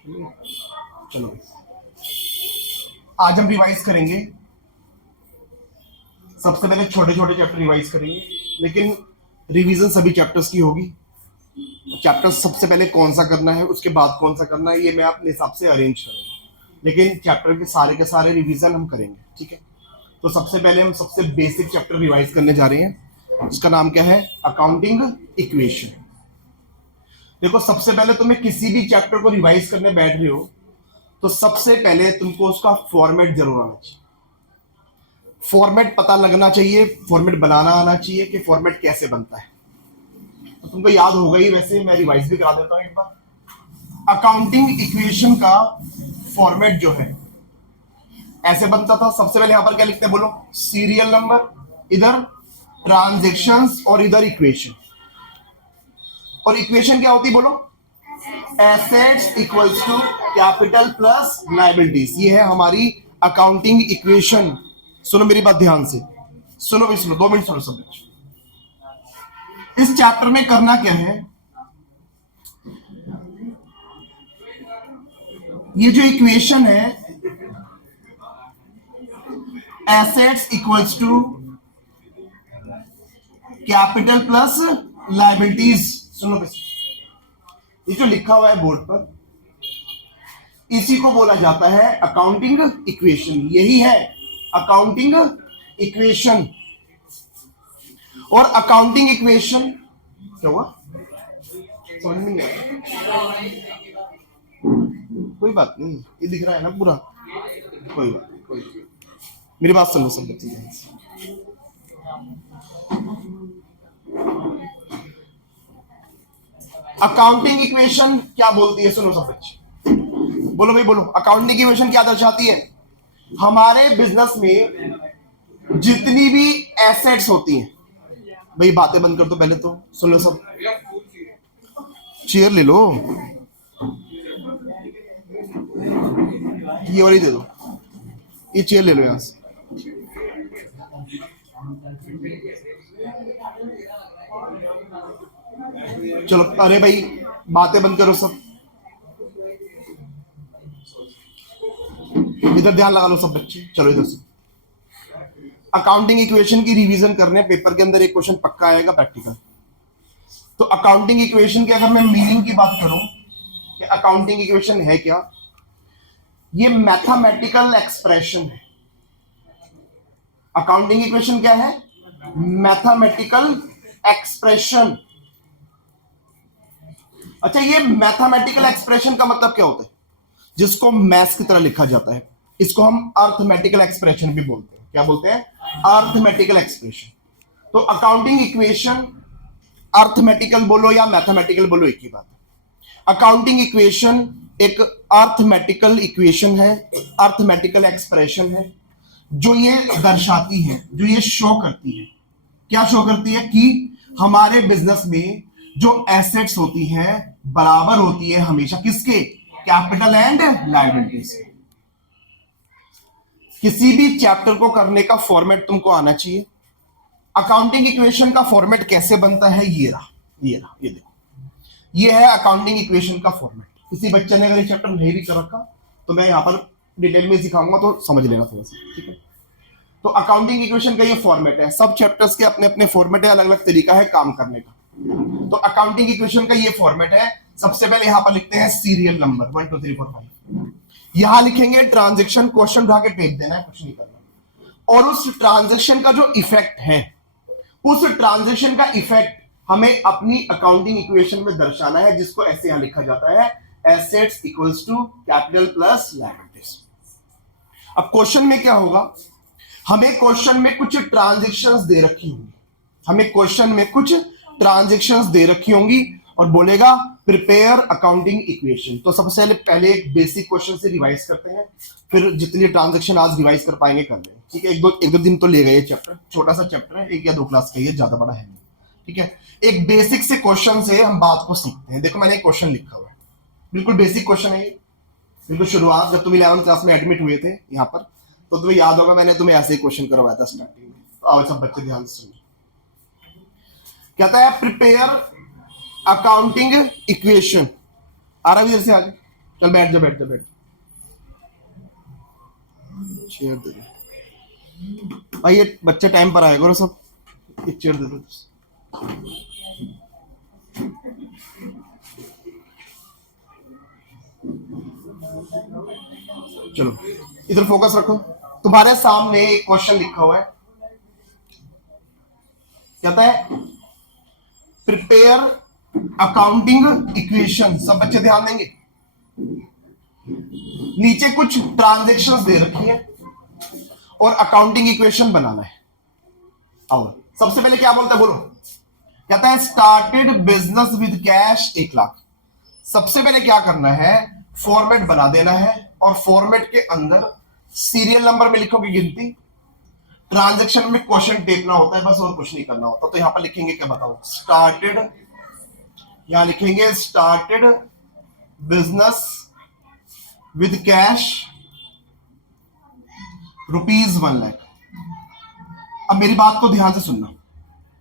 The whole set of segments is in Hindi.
चलो आज हम रिवाइज करेंगे। सबसे पहले छोटे छोटे चैप्टर रिवाइज करेंगे, लेकिन रिवीजन सभी चैप्टर्स की होगी। चैप्टर सबसे पहले कौन सा करना है, उसके बाद कौन सा करना है, ये मैं अपने हिसाब से अरेंज करूंगा, लेकिन चैप्टर के सारे रिवीजन हम करेंगे। ठीक है, तो सबसे पहले हम सबसे बेसिक चैप्टर रिवाइज करने जा रहे हैं। इसका नाम क्या है? Accounting equation. देखो, सबसे पहले तुम्हें किसी भी चैप्टर को रिवाइज करने बैठ रहे हो तो सबसे पहले तुमको उसका फॉर्मेट जरूर आना चाहिए। फॉर्मेट पता लगना चाहिए, फॉर्मेट बनाना आना चाहिए कि फॉर्मेट कैसे बनता है। तो तुमको याद होगा ही, वैसे मैं रिवाइज भी करा देता हूं एक बार। अकाउंटिंग इक्वेशन का फॉर्मेट जो है ऐसे बनता था। सबसे पहले यहां पर क्या लिखते हैं बोलो? सीरियल नंबर, इधर ट्रांजेक्शंस और इधर इक्वेशन। और इक्वेशन क्या होती बोलो? Assets equals to capital plus liabilities. ये है हमारी अकाउंटिंग इक्वेशन। सुनो मेरी बात ध्यान से, सुनो भी सुनो, 2 मिनट सुनो सब। इस चैप्टर में करना क्या है, ये जो इक्वेशन है assets equals to capital plus liabilities, सुनो ये जो लिखा हुआ है बोर्ड पर, इसी को बोला जाता है अकाउंटिंग इक्वेशन। यही है अकाउंटिंग इक्वेशन। और अकाउंटिंग इक्वेशन क्या हुआ समझ में नहीं आया? कोई बात नहीं, ये दिख रहा है ना पूरा, कोई बात नहीं, कोई नहीं। मेरी बात सुनो सब बच्चे। अकाउंटिंग इक्वेशन क्या बोलती है? सुनो सब बच्चे, बोलो भाई बोलो। अकाउंटिंग इक्वेशन क्या दर्शाती है? हमारे बिजनेस में जितनी भी एसेट्स होती हैं, भाई बातें बंद कर दो पहले तो, सुन लो सब। चेयर ले लो, ये वाली दे दो, ये चेयर ले लो यहां से। चलो, अरे भाई बातें बंद करो सब, इधर ध्यान लगा लो सब बच्चे। चलो इधर से। अकाउंटिंग इक्वेशन की रिवीजन करने, पेपर के अंदर एक क्वेश्चन पक्का आएगा प्रैक्टिकल। तो अकाउंटिंग इक्वेशन के अगर मैं मीनिंग की बात करूं कि अकाउंटिंग इक्वेशन है क्या, ये मैथमेटिकल एक्सप्रेशन है। अकाउंटिंग इक्वेशन क्या है? Mathematical expression. अच्छा, ये मैथमेटिकल एक्सप्रेशन का मतलब क्या होता है? जिसको मैथ्स की तरह लिखा जाता है, इसको हम अर्थमेटिकल एक्सप्रेशन भी बोलते हैं। क्या बोलते हैं? Arithmetical expression. तो अकाउंटिंग इक्वेशन अर्थमेटिकल बोलो या मैथमेटिकल बोलो, एक ही बात है। अकाउंटिंग इक्वेशन एक अर्थमेटिकल इक्वेशन है, अर्थमेटिकल एक्सप्रेशन है, जो ये दर्शाती है, जो ये शो करती है। क्या शो करती है? कि हमारे बिजनेस में जो एसेट्स होती हैं बराबर होती है हमेशा किसके? Capital and liabilities. किसी भी चैप्टर को करने का फॉर्मेट तुमको आना चाहिए। अकाउंटिंग इक्वेशन का फॉर्मेट कैसे बनता है? ये रहा, ये रहा, ये देखो, ये है अकाउंटिंग इक्वेशन का फॉर्मेट। किसी बच्चे ने अगर ये चैप्टर नहीं भी कर रखा तो मैं यहां पर डिटेल में सिखाऊंगा, तो समझ लेना थोड़ा सा। ठीक है, तो अकाउंटिंग इक्वेशन का ये फॉर्मेट है। सब चैप्टर्स के अपने अपने फॉर्मेट है, अलग अलग तरीका है काम करने का। तो अकाउंटिंग इक्वेशन का ये फॉर्मेट है। सबसे पहले यहां पर लिखते हैं सीरियल नंबर 1 2 3 4 5। यहां लिखेंगे ट्रांजेक्शन, क्वेश्चन उठा के टेप देना है, कुछ नहीं करना। और उस ट्रांजेक्शन का जो इफेक्ट है, उस ट्रांजेक्शन का इफेक्ट हमें अपनी अकाउंटिंग इक्वेशन में दर्शाना है, जिसको ऐसे यहां लिखा जाता है assets equals to capital plus liabilities. अब क्वेश्चन में क्या होगा? हमें क्वेश्चन में कुछ ट्रांजेक्शंस दे रखी होंगी, हमें क्वेश्चन में कुछ ट्रांजेक्शंस दे रखी होंगी और बोलेगा प्रिपेयर अकाउंटिंग इक्वेशन। तो सबसे पहले एक बेसिक क्वेश्चन से रिवाइज करते हैं, फिर जितनी ट्रांजेक्शन आज रिवाइज कर पाएंगे कर लेंगे। ठीक है, एक दो दिन तो ले गए। चैप्टर छोटा सा चैप्टर है, 1 या 2 क्लास का, ये ज्यादा बड़ा है नहीं। ठीक है, एक बेसिक से क्वेश्चन से हम बात को सीखते हैं। देखो, मैंने एक क्वेश्चन लिखा हुआ है, बिल्कुल बेसिक क्वेश्चन है ये। बिल्कुल शुरुआत, जब तुम 11th क्लास में एडमिट हुए थे यहाँ पर, तो तुम्हें याद होगा मैंने तुम्हें ऐसे ही क्वेश्चन करवाया था स्टार्टिंग में। तो आओ सब बच्चे ध्यान से सुनिए। कहता है प्रिपेयर अकाउंटिंग इक्वेशन। आ रहा है इधर से आगे? चल बैठ जा बैठ जा बैठ, चेयर दे दे भाई, ये बच्चे टाइम पर आएगा और सब, एक चेयर दे दो। चलो इधर फोकस रखो, तुम्हारे सामने एक क्वेश्चन लिखा हुआ है, कहता है प्रिपेयर अकाउंटिंग इक्वेशन। सब बच्चे ध्यान देंगे, नीचे कुछ ट्रांजैक्शंस दे रखी है और अकाउंटिंग इक्वेशन बनाना है। और सबसे पहले क्या बोलता है बोलो, कहता है started business with cash 1 lakh. सबसे पहले क्या करना है, फॉर्मेट बना देना है और फॉर्मेट के अंदर सीरियल नंबर में लिखोगे गिनती, ट्रांजैक्शन में क्वेश्चन टेपना होता है बस, और कुछ नहीं करना होता। तो यहां पर लिखेंगे क्या बताओ, स्टार्टेड, यहां लिखेंगे started business with cash ₹1 lakh. अब मेरी बात को ध्यान से सुनना,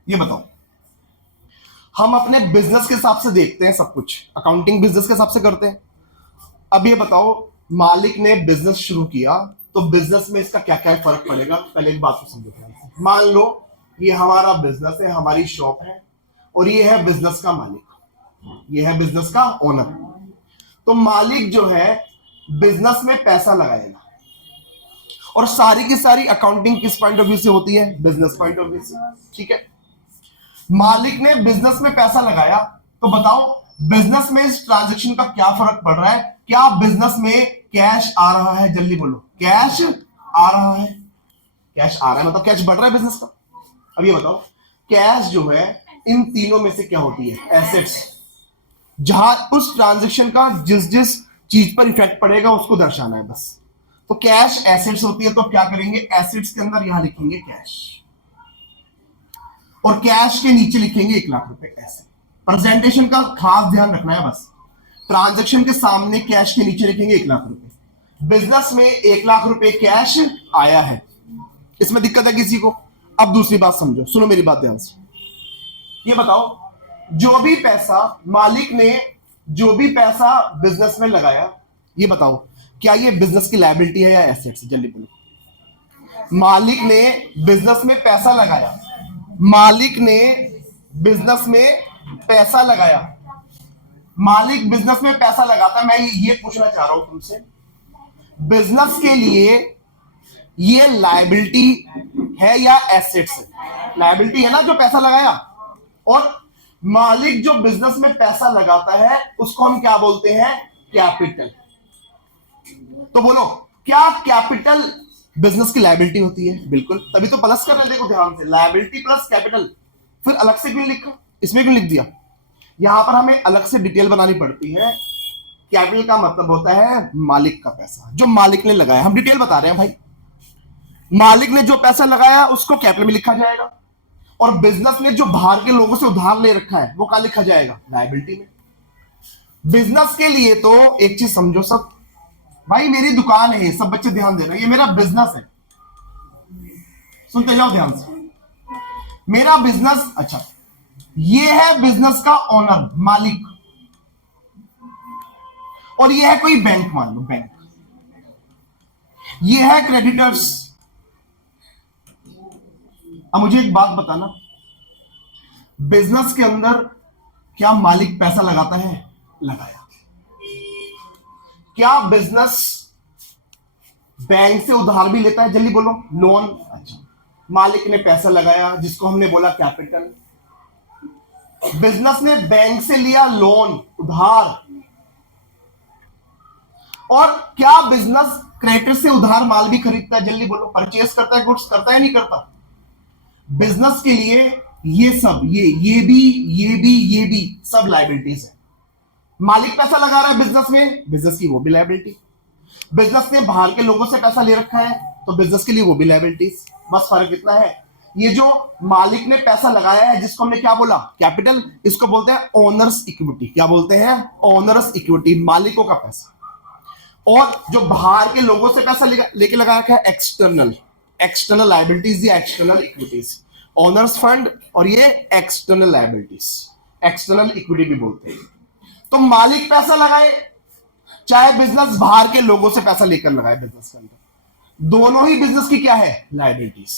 ये बताओ, हम अपने बिजनेस के हिसाब से देखते हैं सब कुछ, अकाउंटिंग बिजनेस के हिसाब से करते हैं। अब ये बताओ, मालिक ने बिजनेस शुरू किया तो बिजनेस में इसका क्या क्या फर्क पड़ेगा, पहले एक बात को समझो ध्यान से। मान लो ये हमारा बिजनेस है, हमारी शॉप है, और ये है बिजनेस का मालिक, ये है बिजनेस का ओनर। तो मालिक जो है बिजनेस में पैसा लगाएगा, और सारी की सारी अकाउंटिंग किस पॉइंट ऑफ व्यू से होती है, बिजनेस पॉइंट ऑफ व्यू से, ठीक है। मालिक ने बिजनेस में पैसा लगाया, तो बताओ बिजनेस में इस ट्रांजैक्शन का क्या फर्क पड़ रहा है, क्या बिजनेस में कैश आ रहा है, जल्दी बोलो, कैश आ रहा है, कैश आ रहा है मतलब कैश बढ़ रहा है बिजनेस का। अब ये बताओ, कैश जो है इन तीनों में से क्या होती है, एसेट्स, जहां उस ट्रांजैक्शन का जिस जिस चीज पर इफेक्ट पड़ेगा उसको दर्शाना है बस। तो कैश एसेट्स होती है, तो क्या करेंगे, एसेट्स के अंदर यहां लिखेंगे कैश, और कैश के नीचे लिखेंगे 1 लाख रुपए। ऐसे प्रेजेंटेशन का खास ध्यान रखना है बस, ट्रांजैक्शन के सामने कैश के नीचे लिखेंगे 1 लाख रुपए। बिजनेस में 1 लाख रुपए कैश आया है, इसमें दिक्कत है किसी को। अब दूसरी बात समझो, सुनो मेरी बात ध्यान से, ये बताओ, जो भी पैसा मालिक ने, जो भी पैसा बिजनेस में लगाया, ये बताओ क्या ये बिजनेस की लायबिलिटी है या एसेट्स, जल्दी बोलो। मालिक ने बिजनेस में पैसा लगाया, मालिक ने बिजनेस में पैसा लगाया, मालिक बिजनेस में पैसा लगाता, मैं ये पूछना चाह रहा हूं तुमसे, बिजनेस के लिए ये लायबिलिटी है या एसेट्स है? लायबिलिटी है ना, जो पैसा लगाया। और मालिक जो बिजनेस में पैसा लगाता है उसको हम क्या बोलते हैं, कैपिटल। तो बोलो, क्या कैपिटल बिजनेस की लायबिलिटी होती है? बिल्कुल, तभी तो प्लस कर रहे हैं, देखो ध्यान से, लायबिलिटी प्लस कैपिटल। फिर अलग से क्यों लिखा, इसमें क्यों लिख दिया? यहां पर हमें अलग से डिटेल बनानी पड़ती है। कैपिटल का मतलब होता है मालिक का पैसा, जो मालिक ने लगाया। हम डिटेल बता रहे हैं भाई, मालिक ने जो पैसा लगाया उसको कैपिटल में लिखा जाएगा, और बिजनेस ने जो बाहर के लोगों से उधार ले रखा है वो कहां लिखा जाएगा, लायबिलिटी में। बिजनेस के लिए तो एक चीज समझो सब भाई, मेरी दुकान है, सब बच्चे ध्यान देना, ये मेरा बिजनेस है, सुनते जाओ ध्यान से, मेरा बिजनेस, अच्छा ये है बिजनेस का ओनर, मालिक, और ये है कोई बैंक, मान लो बैंक, ये है क्रेडिटर्स। अब मुझे एक बात बताना, बिजनेस के अंदर क्या मालिक पैसा लगाता है, लगाया। क्या बिजनेस बैंक से उधार भी लेता है, जल्दी बोलो, लोन, अच्छा, मालिक ने पैसा लगाया जिसको हमने बोला कैपिटल, बिजनेस ने बैंक से लिया लोन, उधार। और क्या बिजनेस क्रेडिटर से उधार माल भी खरीदता है, जल्दी बोलो, परचेस करता है, गुड्स करता है, नहीं करता? बिजनेस के लिए ये सब, ये भी सब लायबिलिटीज है। मालिक पैसा लगा रहा है बिजनेस में, बिजनेस की वो भी लायबिलिटी। बिजनेस ने बाहर के लोगों से पैसा ले रखा है, तो बिजनेस के लिए वो भी लायबिलिटीज। बस फर्क इतना है, ये जो मालिक ने पैसा लगाया है जिसको हमने क्या बोला, कैपिटल, इसको बोलते हैं ओनर्स इक्विटी। क्या बोलते हैं, ओनर्स इक्विटी, मालिकों का पैसा। और जो बाहर के लोगों से पैसा लेके लगा रखा है, एक्सटर्नल लायबिलिटीज या एक्सटर्नल इक्विटीज, ओनर्स फंड, और ये एक्सटर्नल लायबिलिटीज, एक्सटर्नल इक्विटी भी बोलते हैं। तो मालिक पैसा लगाए, चाहे बिजनेस बाहर के लोगों से पैसा लेकर लगाए बिजनेस के अंदर, दोनों ही बिजनेस की क्या है, लायबिलिटीज।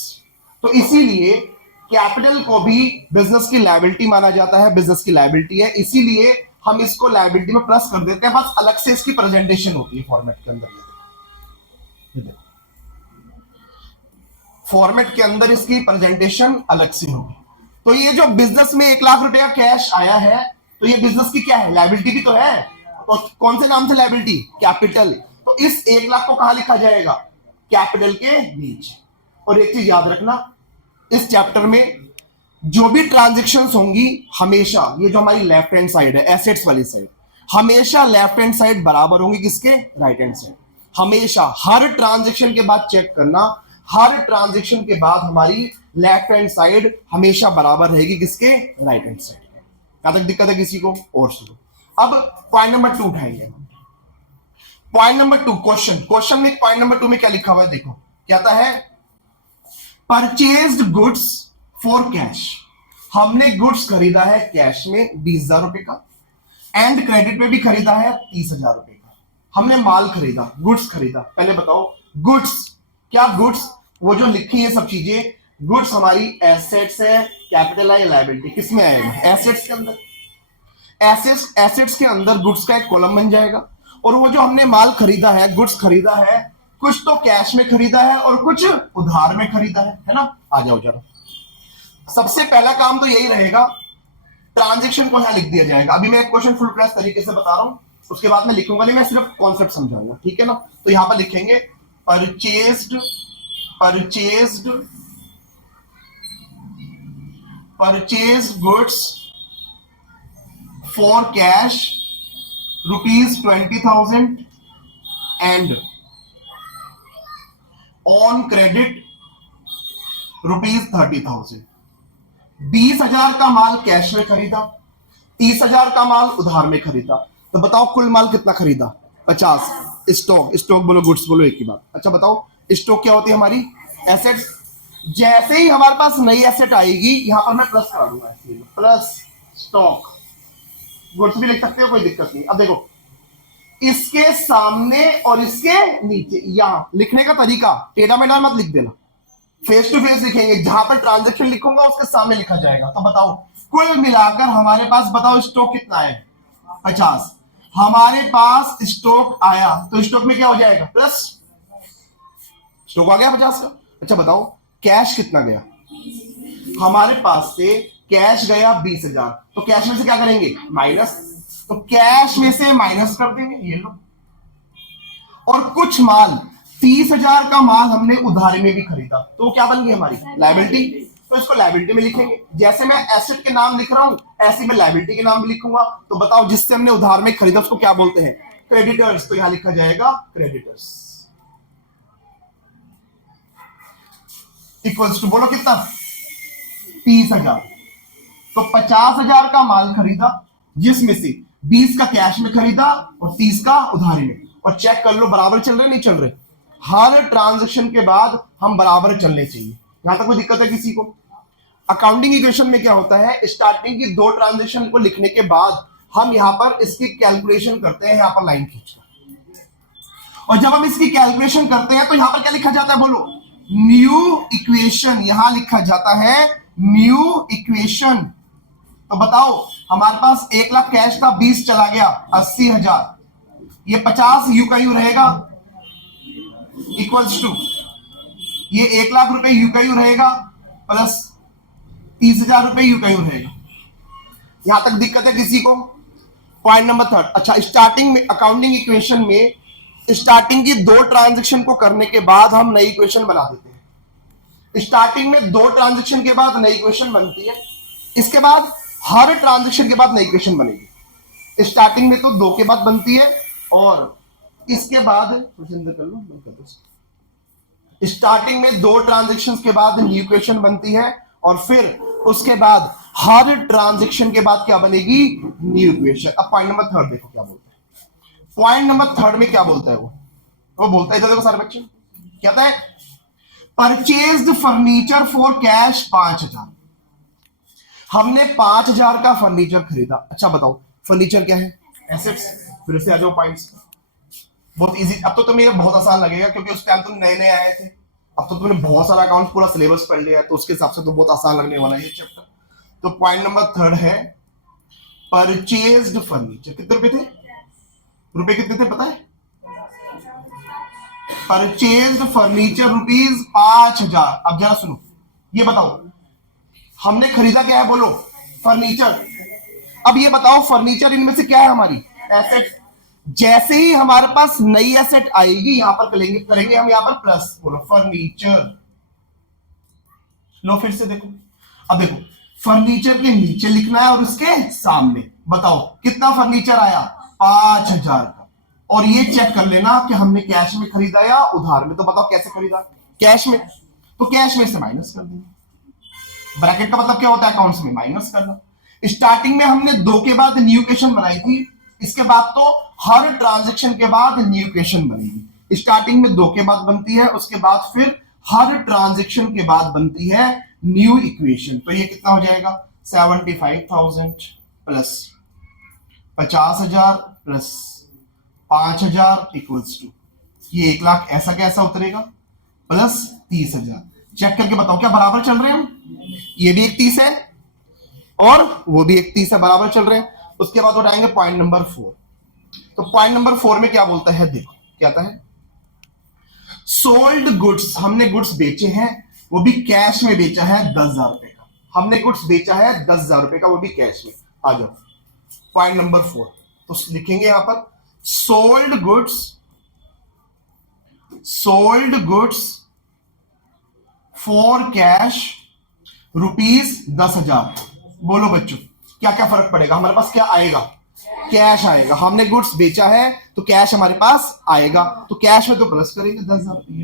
तो इसीलिए कैपिटल को भी बिजनेस की लायबिलिटी माना जाता है, बिजनेस की लायबिलिटी है, इसीलिए हम इसको लायबिलिटी में प्लस कर देते हैं, बस अलग से इसकी प्रेजेंटेशन होती है फॉर्मेट के अंदर। ये देखो फॉर्मेट के अंदर इसकी प्रेजेंटेशन अलग से होगी। तो ये जो बिजनेस में 1 लाख रुपए का कैश आया है, तो ये बिजनेस की क्या है, लायबिलिटी भी तो है। तो कौन से नाम से लायबिलिटी, कैपिटल। तो इस 1 लाख को कहां लिखा जाएगा, कैपिटल के नीचे। और एक चीज याद रखना, इस चैप्टर में जो भी ट्रांजेक्शन्स होंगी हमेशा, ये जो हमारी लेफ्ट हैंड साइड है, एसेट्स वाली साइड, हमेशा लेफ्ट हैंड साइड बराबर होंगी किसके, राइट हैंड साइड। हमेशा हर ट्रांजेक्शन के बाद चेक करना, हर ट्रांजेक्शन के बाद हमारी लेफ्ट हैंड साइड हमेशा बराबर रहेगी किसके, राइट हैंड साइड। क्या तक दिक्कत है किसी को, और सुनो। अब पॉइंट नंबर 2 उठाएंगे हम। पॉइंट नंबर 2, क्वेश्चन में पॉइंट नंबर 2 में क्या लिखा हुआ है, देखो क्या आता है, परचेज्ड गुड्स फॉर कैश। हमने गुड्स खरीदा है कैश में 20,000 रुपए का, एंड क्रेडिट में भी खरीदा है 30,000 रुपए का। हमने माल खरीदा, गुड्स खरीदा। पहले बताओ गुड्स क्या, गुड्स वो जो लिखी है सब चीजें, गुड्स हमारी एसेट्स है, कैपिटल है, लायबिलिटी किस में आएगा, एसेट्स के अंदर। एसेट्स के अंदर गुड्स का एक कॉलम बन जाएगा। और वो जो हमने माल खरीदा है, गुड्स खरीदा है, कुछ तो कैश में खरीदा है और कुछ उधार में खरीदा है ना। आ जाओ जरा, सबसे पहला काम तो यही रहेगा, ट्रांजेक्शन को यहां लिख दिया जाएगा। अभी मैं एक क्वेश्चन फुल फ्लैश तरीके से बता रहा हूं, उसके बाद मैं लिखूंगा नहीं, मैं सिर्फ कॉन्सेप्ट समझाऊंगा, ठीक है ना। तो यहां पर लिखेंगे purchased goods for cash ₹20,000 and on credit ₹30,000। 20,000 का माल कैश में खरीदा, 30,000 का माल उधार में खरीदा। तो बताओ कुल माल कितना खरीदा, 50। स्टॉक बोलो, गुड्स बोलो, एक ही बात। अच्छा बताओ स्टॉक क्या होती है, हमारी एसेट्स। जैसे ही हमारे पास नई एसेट आएगी, यहां पर मैं प्लस करा दूंगा, प्लस स्टॉक। गुड्स भी लिख सकते हो, कोई दिक्कत नहीं। अब देखो इसके सामने और इसके नीचे, यहां लिखने का तरीका टेढ़ा मेढ़ा मत लिख देना, फेस टू फेस लिखेंगे। जहां पर ट्रांजेक्शन लिखूंगा उसके सामने लिखा जाएगा। तो बताओ कुल मिलाकर हमारे पास, बताओ स्टॉक कितना है, 50। हमारे पास स्टॉक आया तो स्टॉक में क्या हो जाएगा, प्लस स्टॉक आ गया 50 का। अच्छा बताओ कैश कितना गया, हमारे पास से कैश गया 20,000, तो कैश में से क्या करेंगे, माइनस। तो कैश में से माइनस कर देंगे, ये लो। और कुछ माल 30,000 का माल हमने उधारी में भी खरीदा, तो क्या बन गई हमारी लायबिलिटी। तो इसको लायबिलिटी में लिखेंगे। जैसे मैं एसेट के नाम लिख रहा हूं, ऐसे मैं लायबिलिटी के नाम भी लिखूंगा। तो बताओ जिससे हमने उधार में खरीदा उसको क्या बोलते हैं, क्रेडिटर्स। तो यहां लिखा जाएगा क्रेडिटर्स। इक्वल्स टू बोलो कितना, 30,000। तो 50,000 का माल खरीदा, जिसमें से 20 का कैश में खरीदा और 30 का उधारी में। और चेक कर लो बराबर चल रहे नहीं चल रहे। हर ट्रांजैक्शन के बाद हम बराबर चलने चाहिए। यहां तक कोई दिक्कत है किसी को। अकाउंटिंग इक्वेशन में क्या होता है, स्टार्टिंग की 2 ट्रांजैक्शन को लिखने के बाद हम यहां पर इसकी कैलकुलेशन करते हैं, यहां पर लाइन खींचकर। और जब हम इसकी कैलकुलेशन करते हैं तो यहां पर क्या लिखा जाता है, बोलो न्यू इक्वेशन। यहां लिखा जाता है न्यू इक्वेशन। तो बताओ हमारे पास 1 लाख कैश था, 20 चला गया 80,000, ये 50 यू का यू रहेगा, इक्वल्स टू ये 1 लाख रुपए यू का यू रहेगा, प्लस 30,000 रुपए यू का यू रहेगा। यहां तक दिक्कत है किसी को। Point number 3। अच्छा स्टार्टिंग में अकाउंटिंग इक्वेशन में स्टार्टिंग की 2 ट्रांजैक्शन को करने के बाद हम नई इक्वेशन बना देते हैं। स्टार्टिंग में 2 ट्रांजैक्शन के बाद नई इक्वेशन बनती है, इसके बाद हर ट्रांजैक्शन के बाद नई इक्वेशन बनेगी। स्टार्टिंग में तो 2 के बाद बनती है, और इसके बाद कर लो, स्टार्टिंग में 2 ट्रांजैक्शन के बाद न्यू इक्वेशन बनती है, और फिर उसके बाद हर ट्रांजैक्शन के बाद क्या बनेगी, न्यू इक्वेशन। अब पॉइंट नंबर 3 देखो क्या बोलता है। पॉइंट नंबर 3 में क्या बोलता है, वो बोलता है, इधर देखो सारे बच्चे, कहता है परचेज्ड फर्नीचर फॉर कैश 5,000। हमने 5,000 का फर्नीचर खरीदा। अच्छा बताओ फर्नीचर क्या है, एसेट्स। फिर से आ जाओ पॉइंट्स। बहुत इजी। अब तो तुम्हें ये बहुत आसान लगेगा क्योंकि उस टाइम तुम नए नए आए थे। अब तो तुमने बहुत सारा अकाउंट पूरा सिलेबस पढ़ लिया है, तो उसके हिसाब से तो बहुत आसान लगने वाला है ये चैप्टर। तो पॉइंट नंबर थर्ड है परचेज्ड फर्नीचर। कितने रुपए थे? रुपए कितने थे पता है? Purchased furniture rupees 5,000। अब जरा सुनो, ये बताओ हमने खरीदा क्या है? बोलो फर्नीचर। अब ये बताओ फर्नीचर इनमें से क्या है? हमारी एसेट। जैसे ही हमारे पास नई एसेट आएगी यहां पर करेंगे हम यहां पर प्लस। बोलो फर्नीचर। लो फिर से देखो, अब देखो फर्नीचर के नीचे लिखना है और उसके सामने बताओ कितना फर्नीचर आया? 5,000 का। और ये चेक कर लेना कि हमने कैश में खरीदा या उधार में। तो बताओ कैसे खरीदा? कैश में। तो कैश में से माइनस कर देंगे। ब्रैकेट का मतलब क्या होता है? अकाउंट्स में माइनस करना। स्टार्टिंग में हमने 2 के बाद न्यू इक्वेशन बनाई थी, इसके बाद तो हर ट्रांजेक्शन के बाद न्यू इक्वेशन बनेगी। स्टार्टिंग में 2 के बाद बनती है, उसके बाद फिर हर ट्रांजेक्शन के बाद बनती है न्यू इक्वेशन। तो ये कितना हो जाएगा? 75,000 प्लस 50,000 प्लस 5,000 इक्वल्स टू ये 1,00,000। ऐसा कैसा उतरेगा? प्लस 30,000। चेक करके बताओ क्या बराबर चल रहे हैं हम? ये भी एक 30 है और वो भी एक 30 है, बराबर चल रहे हैं। उसके बाद उठाएंगे पॉइंट नंबर 4। तो पॉइंट नंबर 4 में क्या बोलता है? देखो क्या आता है? Sold goods. हमने गुड्स बेचे हैं, वो भी कैश में बेचा है 10,000 रुपए का। हमने गुड्स बेचा है 10,000 रुपए का, वो भी कैश में। आ जाओ पॉइंट नंबर 4। तो लिखेंगे यहां पर sold goods, sold goods for cash rupees 10,000। बोलो बच्चों क्या क्या फर्क पड़ेगा? हमारे पास क्या आएगा? कैश आएगा। हमने गुड्स बेचा है तो कैश हमारे पास आएगा। तो कैश में तो प्लस करेंगे 10,000 रुपये,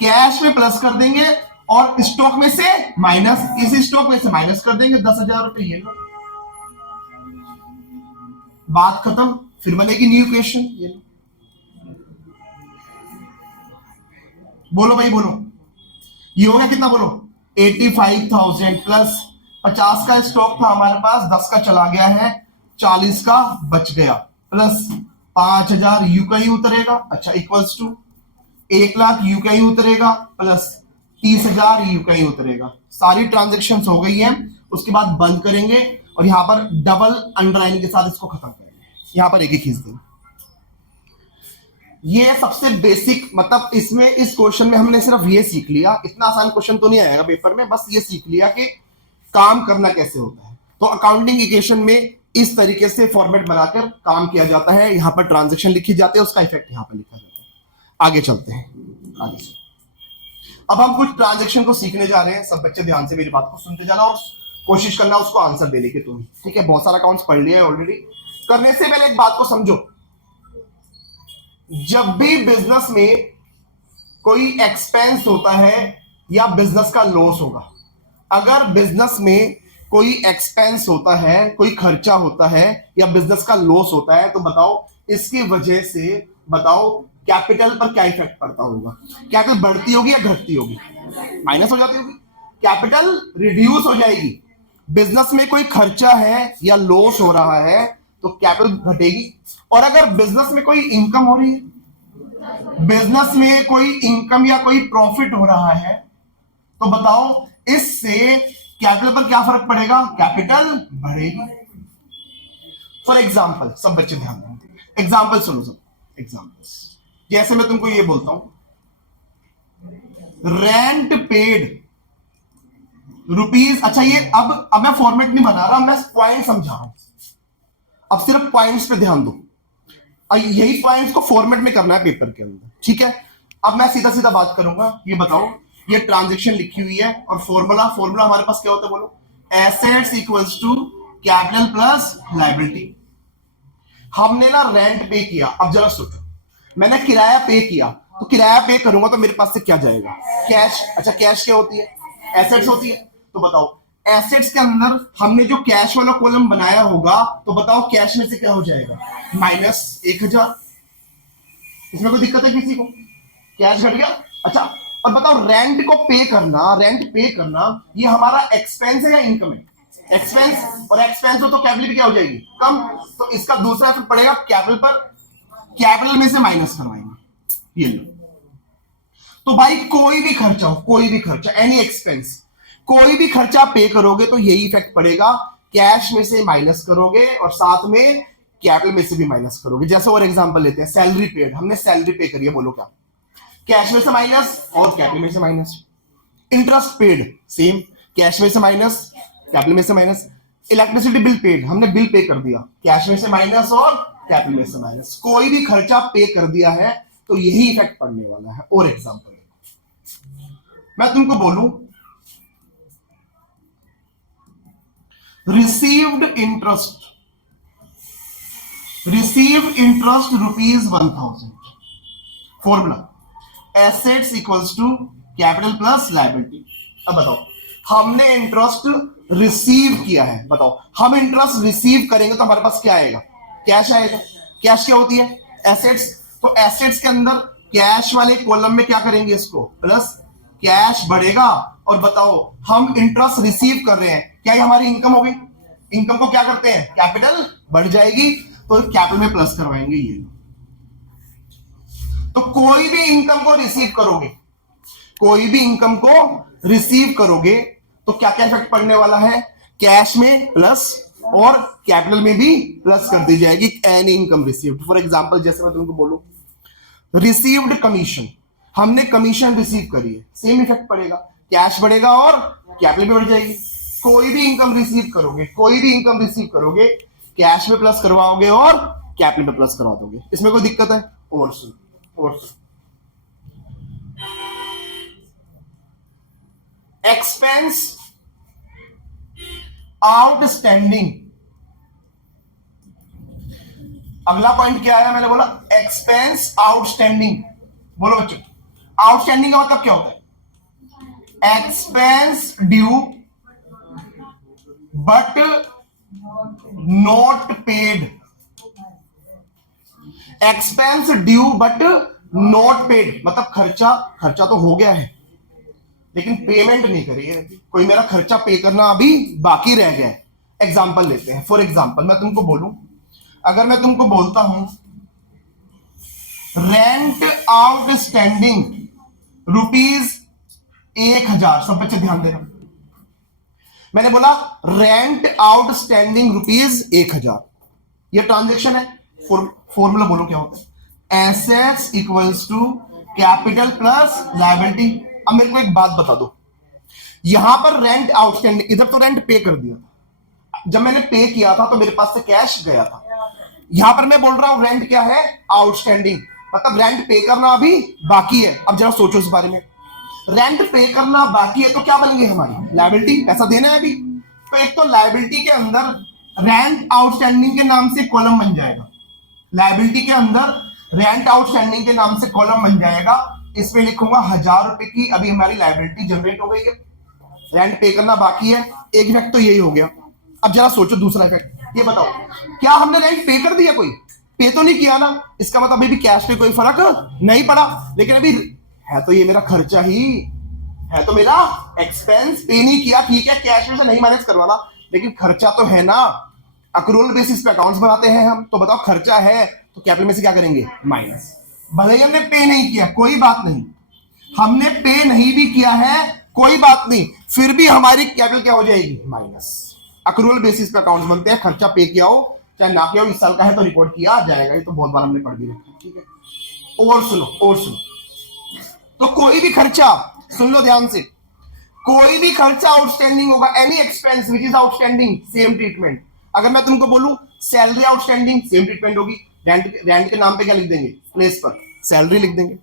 कैश में प्लस कर देंगे और स्टॉक में से माइनस, इसी स्टॉक में से माइनस कर देंगे 10,000 रुपये। ये लो बात खत्म। फिर बनेगी न्यू इक्वेशन। ये लो बोलो भाई बोलो, ये हो गया कितना? बोलो 85,000 प्लस 50 का स्टॉक था हमारे पास, 10 का चला गया है, 40 का बच गया, प्लस 5,000 यू का ही उतरेगा। अच्छा इक्वल्स टू 1,00,000 यू का ही उतरेगा, प्लस 30,000 यू का ही उतरेगा। सारी ट्रांजेक्शन हो गई है। उसके बाद बंद करेंगे और यहां पर डबल अंडरलाइन के साथ इसको खत्म करेंगे। यहां पर एक ही खींच देंगे। ये सबसे बेसिक, मतलब इसमें इस क्वेश्चन में हमने सिर्फ ये सीख लिया। इतना आसान क्वेश्चन तो नहीं आएगा पेपर में, बस ये सीख लिया कि काम करना कैसे होता है। तो अकाउंटिंग इक्वेशन में इस तरीके से फॉर्मेट बनाकर काम किया जाता है। यहां पर ट्रांजैक्शन लिखी जाती है, उसका इफेक्ट यहां पर लिखा जाता है। आगे चलते हैं। आगे से अब हम कुछ ट्रांजैक्शन को सीखने जा रहे हैं। सब बच्चे ध्यान से मेरी बात को सुनते जाना और कोशिश करना उसको आंसर देने की तुम। ठीक है, बहुत सारा अकाउंट्स पढ़ लिया है ऑलरेडी। करने से पहले एक बात को समझो, जब भी बिजनेस में कोई एक्सपेंस होता है या बिजनेस का लॉस होगा, अगर बिजनेस में कोई एक्सपेंस होता है, कोई खर्चा होता है या बिजनेस का लॉस होता है, तो बताओ इसकी वजह से बताओ कैपिटल पर क्या इफेक्ट पड़ता होगा? कैपिटल बढ़ती होगी या घटती होगी? माइनस हो जाती होगी। कैपिटल रिड्यूस हो जाएगी। बिजनेस में कोई खर्चा है या लॉस हो रहा है तो कैपिटल घटेगी। और अगर बिजनेस में कोई इनकम हो रही है, बिजनेस में कोई इनकम या कोई प्रॉफिट हो रहा है, तो बताओ इससे कैपिटल पर क्या फर्क पड़ेगा? कैपिटल बढ़ेगी। फॉर एग्जाम्पल, सब बच्चे ध्यान दें, एग्जाम्पल सुनो सब। एग्जाम्पल्स जैसे मैं तुमको ये बोलता हूं, रेंट पेड रुपीज। अच्छा ये अब मैं फॉर्मेट नहीं बना रहा, मैं पॉइंट समझा रहा हूं। अब सिर्फ पॉइंट्स पे ध्यान दो। यही पॉइंट्स को फॉर्मेट में करना है पेपर के अंदर। ठीक है, अब मैं सीधा सीधा बात करूंगा। ये बताओ, ये ट्रांजैक्शन लिखी हुई है और फॉर्मूला हमारे पास क्या होता है? बोलो assets equals to capital plus liability. हमने ना रेंट पे किया। अब जरा सोचो, मैंने किराया पे किया, तो किराया पे करूंगा तो मेरे पास से क्या जाएगा? कैश। अच्छा कैश क्या होती है? एसेट्स होती है। तो बताओ एसेट्स के अंदर हमने जो कैश वाला कॉलम बनाया होगा, तो बताओ कैश में से क्या हो जाएगा? माइनस 1,000। इसमें कोई दिक्कत है किसी को? कैश घट गया। अच्छा और बताओ रेंट को पे करना, रेंट पे करना ये हमारा एक्सपेंस है या इनकम है? एक्सपेंस। और एक्सपेंस हो तो कैपिटल क्या हो जाएगी? कम। तो इसका दूसरा इफेक्ट पड़ेगा कैपिटल पर। कैपिटल में से माइनस करवाएंगे, ये लो। तो भाई कोई भी खर्चा हो, कोई भी खर्चा, एनी एक्सपेंस, कोई भी खर्चा पे करोगे तो यही इफेक्ट पड़ेगा, कैश में से माइनस करोगे और साथ में कैपिटल में से भी माइनस करोगे। जैसे और एग्जांपल लेते हैं, सैलरी पेड, हमने सैलरी पे करी है, बोलो क्या, कैश में से माइनस और कैपिटल में से minus. Interest paid, same, cash में से माइनस कैपिटल में से माइनस। इलेक्ट्रिसिटी बिल पेड, हमने बिल पे कर दिया, कैश में से माइनस और कैपिटल में से माइनस। कोई भी खर्चा पे कर दिया है तो यही इफेक्ट पड़ने वाला है। और एग्जांपल मैं तुमको बोलूं, received interest ₹1000, formula assets equals to capital plus liability. अब बताओ, हमने इंटरेस्ट रिसीव किया है, बताओ हम इंटरेस्ट रिसीव करेंगे तो हमारे पास क्या आएगा, कैश आएगा। कैश क्या होती है, एसेट्स। तो एसेट्स के अंदर कैश वाले कॉलम में क्या करेंगे, इसको प्लस, कैश बढ़ेगा। और बताओ हम इंटरेस्ट रिसीव कर रहे हैं, क्या ये हमारी इनकम हो गई। इनकम को क्या करते हैं, कैपिटल बढ़ जाएगी तो कैपिटल में प्लस करवाएंगे, ये। तो कोई भी इनकम को रिसीव करोगे, कोई भी इनकम को रिसीव करोगे तो क्या क्या इफेक्ट पड़ने वाला है, कैश में प्लस और कैपिटल में भी प्लस कर दी जाएगी, any income received. For example जैसे मैं तुमको बोलूं, रिसीव्ड कमीशन, हमने कमीशन रिसीव करी है, सेम इफेक्ट पड़ेगा, कैश बढ़ेगा और कैपिटल भी बढ़ जाएगी। कोई भी इनकम रिसीव करोगे, कोई भी इनकम रिसीव करोगे, कैश में प्लस करवाओगे और कैपिटल में प्लस करवा दोगे। इसमें कोई दिक्कत है, और सुन, और सुन, एक्सपेंस आउटस्टैंडिंग, अगला पॉइंट क्या है, मैंने बोला एक्सपेंस आउटस्टैंडिंग। बोलो बच्चों, आउटस्टैंडिंग का मतलब क्या होता है, expense due but not paid, expense due but not paid मतलब खर्चा तो हो गया है लेकिन पेमेंट नहीं करी है, कोई मेरा खर्चा पे करना अभी बाकी रह गया है। एग्जांपल लेते हैं, फॉर एग्जांपल मैं तुमको बोलूं, अगर मैं तुमको बोलता हूं रेंट आउटस्टैंडिंग ₹1000, सब बच्चे ध्यान देना, मैंने बोला रेंट आउटस्टैंडिंग ₹1000, ये ट्रांजेक्शन है। फॉर्मूला बोलो क्या होता है, assets equals to capital plus liability. अब मेरे को एक बात बता दो, यहां पर रेंट आउटस्टैंडिंग, इधर तो रेंट पे कर दिया था, जब मैंने पे किया था तो मेरे पास से कैश गया था। यहां पर मैं बोल रहा हूं रेंट क्या है, आउटस्टैंडिंग, मतलब रेंट पे करना अभी बाकी है। अब जरा सोचो इस बारे में, रेंट पे करना बाकी है तो क्या बन गई हमारी लायबिलिटी, पैसा देना है अभी। तो एक तो लायबिलिटी के अंदर रेंट आउटस्टैंडिंग के नाम से कॉलम बन जाएगा, लायबिलिटी के अंदर रेंट आउटस्टैंडिंग के नाम से कॉलम बन जाएगा, इसमें लिखूंगा ₹1000 की अभी हमारी लायबिलिटी जनरेट हो गई है, रेंट पे करना बाकी है। एक इफेक्ट तो यही हो गया। अब जरा सोचो दूसरा इफेक्ट, ये बताओ क्या हमने रेंट पे कर दिया, कोई पे तो नहीं किया ना, इसका मतलब अभी भी कैश पे कोई फर्क नहीं पड़ा, लेकिन अभी है तो ये मेरा खर्चा ही है, तो मेरा एक्सपेंस पे नहीं किया, ठीक है कैश में से नहीं मैनेज करवाना, लेकिन खर्चा तो है ना। अक्रूवल बेसिस पे अकाउंट्स बनाते हैं हम, तो बताओ खर्चा है तो कैपिटल में से क्या करेंगे, माइनस। भले ही हमने पे नहीं किया कोई बात नहीं, हमने पे नहीं भी किया है कोई बात नहीं, फिर भी हमारी कैपिटल क्या हो जाएगी, माइनस। अक्रूवल बेसिस पे अकाउंट्स बनते हैं, खर्चा पे किया हो चाहे ना किया हो, इस साल का है तो रिपोर्ट किया जाएगा, ये तो बहुत बार हमने पढ़ भी रखा है, ठीक है। और सुनो, और सुनो, तो कोई भी खर्चा, सुन लो ध्यान से, कोई भी खर्चा आउटस्टैंडिंग होगा, any expense which is outstanding, same treatment. अगर मैं तुमको बोलूं सैलरी आउटस्टैंडिंग, सेम ट्रीटमेंट होगी, रेंट के नाम पे क्या लिख देंगे, प्लेस पर सैलरी लिख देंगे।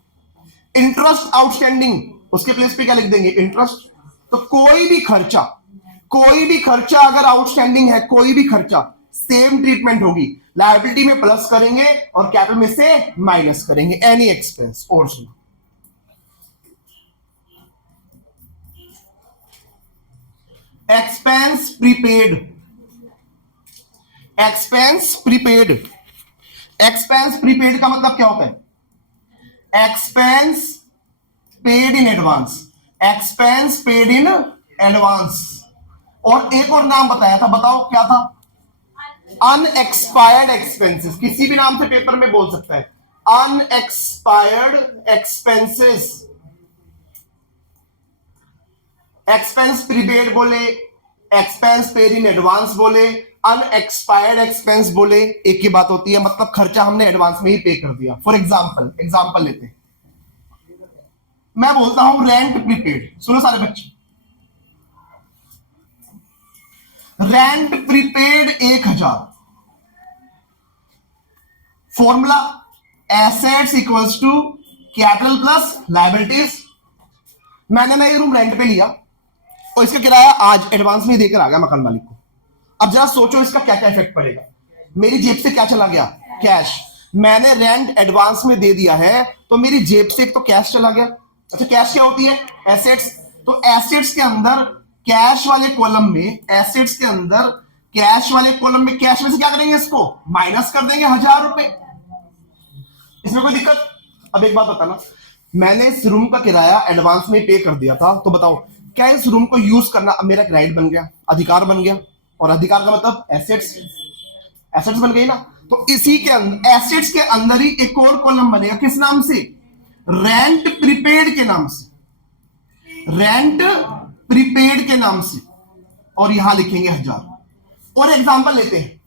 इंटरेस्ट आउटस्टैंडिंग, उसके प्लेस पे क्या लिख देंगे, इंटरेस्ट। तो कोई भी खर्चा अगर आउटस्टैंडिंग है, कोई भी खर्चा, सेम ट्रीटमेंट होगी, लायबिलिटी में प्लस करेंगे और कैपिटल में से माइनस करेंगे, एनी एक्सपेंस। और सुनो, expense prepaid, expense prepaid, expense prepaid का मतलब क्या होता है, expense paid in advance, expense paid in advance. और एक और नाम बताया था, बताओ क्या था, अनएक्सपायर्ड एक्सपेंसेस, किसी भी नाम से पेपर में बोल सकता है, अनएक्सपायर्ड एक्सपेंसेस, एक्सपेंस प्रीपेड बोले, एक्सपेंस पेड इन एडवांस बोले, अनएक्सपायर्ड एक्सपेंस बोले, एक ही बात होती है, मतलब खर्चा हमने एडवांस में ही पे कर दिया। फॉर एग्जांपल लेते हैं, मैं बोलता हूं रेंट प्रीपेड, सुनो सारे बच्चे, rent prepaid 1000, formula assets equals to capital plus liabilities. मैंने ना ये रूम रेंट पे लिया और इसका किराया आज एडवांस में देकर आ गया मकान मालिक को। अब जरा सोचो इसका क्या क्या इफेक्ट पड़ेगा। मेरी जेब से क्या चला गया? कैश। मैंने रेंट एडवांस में दे दिया है तो मेरी जेब से एक तो कैश चला गया। अच्छा, कैश क्या होती है? एसेट्स। तो एसेट्स के अंदर कैश वाले कॉलम में, एसेट्स के अंदर कैश वाले कॉलम में कैश में से क्या करेंगे? इसको माइनस कर देंगे 1000 रुपए। इसमें कोई दिक्कत? अब एक बात बताना, मैंने इस रूम का किराया एडवांस में पे कर दिया था, तो बताओ क्या इस रूम को यूज करना अब मेरा राइट बन गया, अधिकार बन गया? और अधिकार का मतलब एसेट्स, एसेट्स बन गई ना। तो इसी के अंदर, एसेट्स के अंदर ही एक और कॉलम बनेगा, किस नाम से? रेंट प्रीपेड के नाम से, रेंट प्रीपेड के नाम से, और यहां लिखेंगे 1000। और एग्जांपल लेते हैं,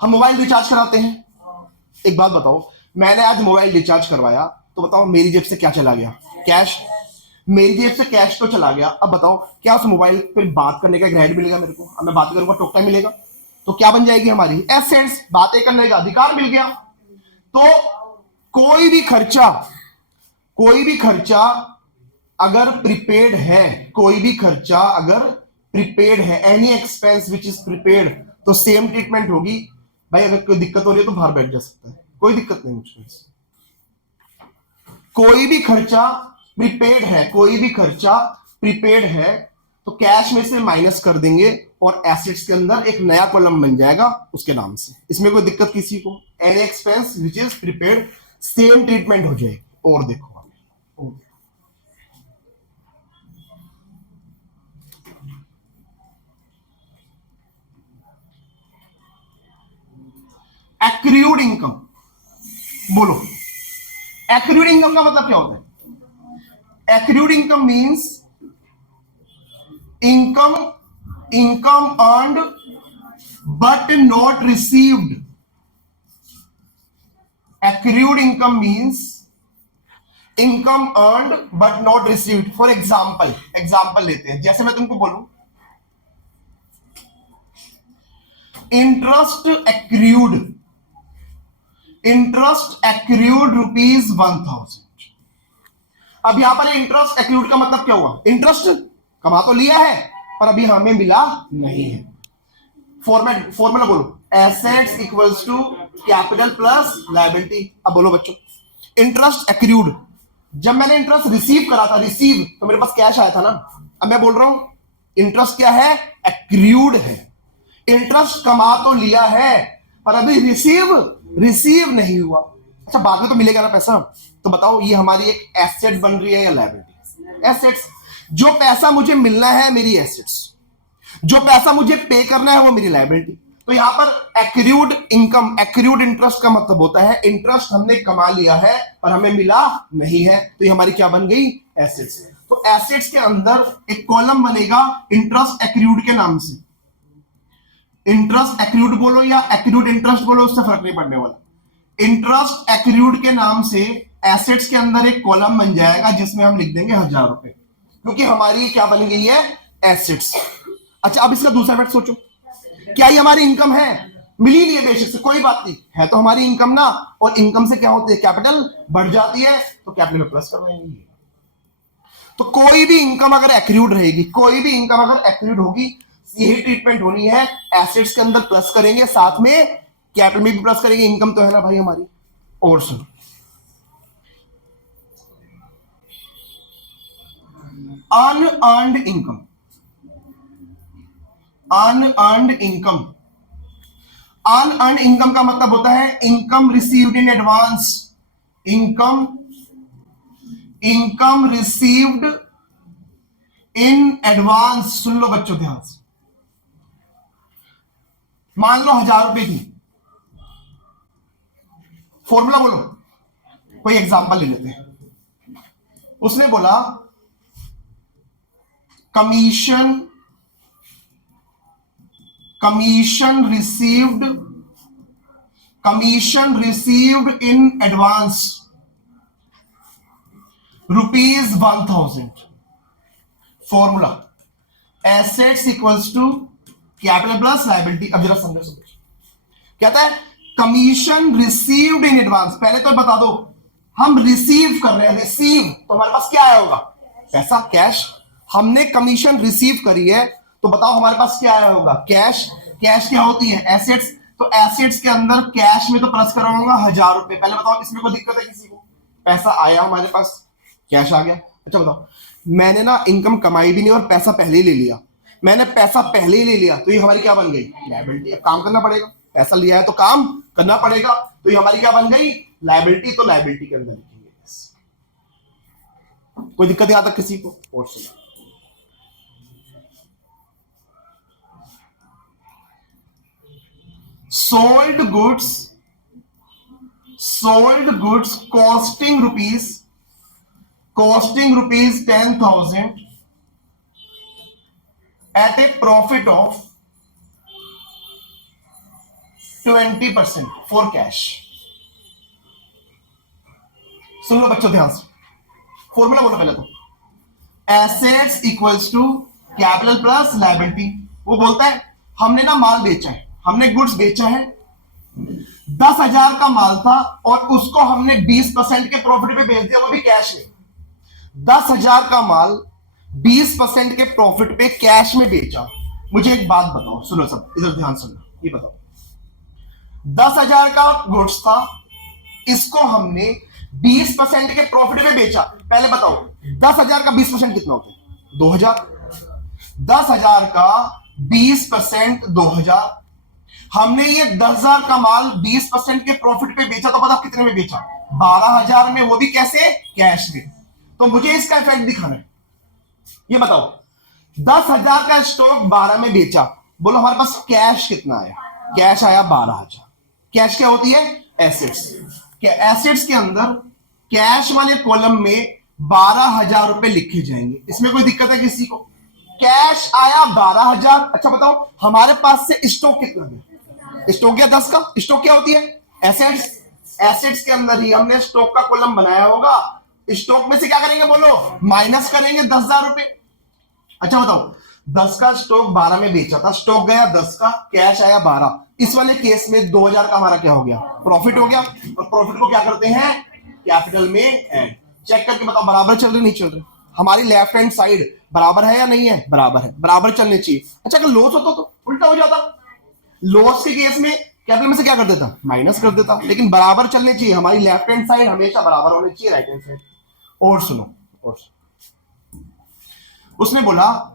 हम मोबाइल रिचार्ज कराते हैं। एक बात बताओ, मैंने आज मोबाइल रिचार्ज करवाया, तो बताओ मेरी जेब से क्या चला गया? कैश। मेरी जेब से कैश तो चला गया। अब बताओ क्या उस मोबाइल पे बात करने का एक राइट मिलेगा मेरे को? अब मैं बात करूंगा, टॉक टाइम मिलेगा, तो क्या बन जाएगी हमारी? एसेट्स। बातें करने का अधिकार मिल गया। तो कोई भी खर्चा, कोई भी खर्चा अगर प्रीपेड है, कोई भी खर्चा अगर प्रीपेड है, any expense which is prepaid, तो सेम ट्रीटमेंट होगी। भाई अगर कोई दिक्कत हो रही है तो बाहर बैठ जा सकता है, कोई दिक्कत नहीं मुझको। कोई भी खर्चा प्रीपेड है, कोई भी खर्चा प्रीपेड है, तो कैश में से माइनस कर देंगे और एसेट्स के अंदर एक नया कॉलम बन जाएगा उसके नाम से। इसमें कोई दिक्कत किसी को? Any expense which is prepaid, same treatment हो जाएगी। और देखो एक्रूड इनकम, बोलो एक्रूड इनकम का मतलब क्या होता है? Accrued income means income, income earned but not received. Accrued income means income earned but not received. For example लेते हैं, जैसे मैं तुमको बोलूं इंटरेस्ट एक्रूड, इंटरेस्ट एक्रूड ₹1000। अब यहां पर इंटरेस्ट एक्रूड का मतलब क्या हुआ? इंटरेस्ट कमा तो लिया है पर अभी हमें मिला नहीं है। फॉर्मूला बोलो, assets equals to capital plus liability. अब बोलो बच्चों, इंटरेस्ट एक्रूड, जब मैंने इंटरेस्ट रिसीव करा था, रिसीव, तो मेरे पास कैश आया था ना। अब मैं बोल रहा हूं इंटरेस्ट क्या है? एक्रूड है। इंटरेस्ट कमा तो लिया है पर अभी रिसीव नहीं हुआ। अच्छा, बाद में तो मिलेगा ना पैसा। तो बताओ ये हमारी एक एसेट बन रही है या लायबिलिटी? एसेट्स। जो पैसा मुझे मिलना है मेरी एसेट्स, जो पैसा मुझे पे करना है वो मेरी लायबिलिटी। तो यहां पर एक्रूड इनकम, एक्रूड इंटरेस्ट का मतलब होता है इंटरेस्ट हमने कमा लिया है पर हमें मिला नहीं है, तो ये हमारी क्या बन गई? एसेट्स। तो एसेट्स के अंदर एक कॉलम बनेगा इंटरेस्ट एक्रूड के नाम से। इंटरेस्ट एक्रूड बोलो या एक्रूड इंटरेस्ट बोलो, उससे फर्क नहीं पड़ने वाला। इंटरेस्ट एक्रूड के नाम से एसेट्स के अंदर एक कॉलम बन जाएगा जिसमें हम लिख देंगे 1000 रुपए, क्योंकि हमारी क्या बन गई है? एसेट्स। अच्छा, अब इसका दूसरा इफेक्ट सोचो, क्या ये हमारी इनकम है? मिली नहीं है बेशक से, कोई बात नहीं है, तो हमारी इनकम ना। और इनकम से क्या होती है? कैपिटल बढ़ जाती है, तो कैपिटल में प्लस करवाएंगे। तो कोई भी इनकम अगर एक्रूड रहेगी, कोई भी इनकम अगर एक्रूड होगी, यही ट्रीटमेंट होनी है। एसेट्स के अंदर प्लस करेंगे, साथ में कैपिटल में भी प्लस करेंगे। इनकम तो है ना भाई हमारी। और सुनो, unearned income, unearned income, unearned income का मतलब होता है income received in advance, income, income received in advance. सुन लो बच्चों ध्यान से, मान लो 1000 रुपए की, फॉर्मूला बोलो, कोई एग्जांपल ले लेते हैं। उसने बोला commission received in advance ₹1000। Formula assets equals to capital plus liability. अब जरा समझो कहता है कमीशन रिसीव्ड इन एडवांस। पहले तो बता दो हम रिसीव कर रहे हैं, रिसीव तो हमारे पास क्या आया होगा? पैसा, कैश। हमने कमीशन रिसीव करी है तो बताओ हमारे पास क्या आया होगा? कैश। कैश क्या होती है? एसेट्स। तो एसेट्स के अंदर कैश में तो प्लस कराऊंगा ₹1000। पहले बताओ इसमें कोई दिक्कत है किसी को? पैसा आया हमारे पास, कैश आ गया। अच्छा बताओ, मैंने ना इनकम कमाई भी नहीं और पैसा पहले ही ले लिया। मैंने पैसा पहले ही ले लिया तो ये हमारी क्या बन गई? लायबिलिटी। अब काम करना पड़ेगा, पैसा लिया है तो काम करना पड़ेगा, तो ये हमारी क्या बन गई? लायबिलिटी। तो लायबिलिटी के अंदर लिखेंगे। कोई दिक्कत यहां तक किसी को? और सुनो, sold goods costing rupees 10,000 at a profit of 20% for cash. सुन लो बच्चों ध्यान से, फॉर्मूला बोलो पहले तो। Assets equals to capital plus liability. वो बोलता है हमने ना माल बेचा है, हमने गुड्स बेचा है, 10,000 का माल था और उसको हमने 20% के प्रॉफिट पे बेच दिया, वो भी कैश में। 10,000 का माल 20% के प्रॉफिट पे कैश में बेचा। मुझे एक बात बताओ, सुनो सब इधर ध्यान सुनो, ये बताओ 10,000 का गुड्स था, इसको हमने 20% के प्रॉफिट पे बेचा। पहले बताओ 10,000 का 20% कितना होता है? 2,000। 10,000 का 20% 2,000। हमने ये 10,000 का माल 20% के प्रॉफिट पे बेचा, तो बताओ कितने में बेचा? 12,000 में, वो भी कैसे? कैश में। तो मुझे इसका इफेक्ट दिखाना है। ये बताओ 10,000 का स्टॉक 12 में बेचा, बोलो हमारे पास कैश कितना आया? कैश आया 12,000। कैश क्या होती है? एसेट्स। एसेट्स के अंदर कैश वाले कॉलम में 12,000 रुपए लिखे जाएंगे। इसमें कोई दिक्कत है किसी को? कैश आया 12,000। अच्छा बताओ हमारे पास से स्टॉक कितना है? स्टॉक क्या 10 का? स्टॉक क्या होती है? एसेट्स। एसेट्स के अंदर ही हमने स्टॉक का कॉलम बनाया होगा, स्टॉक में से क्या करेंगे बोलो? माइनस करेंगे 10,000 रुपए। अच्छा बताओ 10 का स्टॉक 12 में बेचा था, स्टॉक गया 10 का, कैश आया 12। इस वाले केस में 2,000 का हमारा क्या हो गया? प्रॉफिट हो गया। और प्रॉफिट को क्या करते हैं? कैपिटल में ऐड। चेक करके बताओ बराबर चल रहे नहीं चल रहे? हमारी लेफ्ट हैंड साइड बराबर है या नहीं है? बराबर है, बराबर चलने चाहिए। अच्छा अगर लॉस होता तो उल्टा हो जाता। लॉस के केस में कैपिटल में से क्या कर देता? माइनस कर देता। लेकिन बराबर चलने चाहिए, हमारी लेफ्ट हैंड साइड हमेशा बराबर होनी चाहिए राइट हैंड साइड। और सुनो, उसने बोला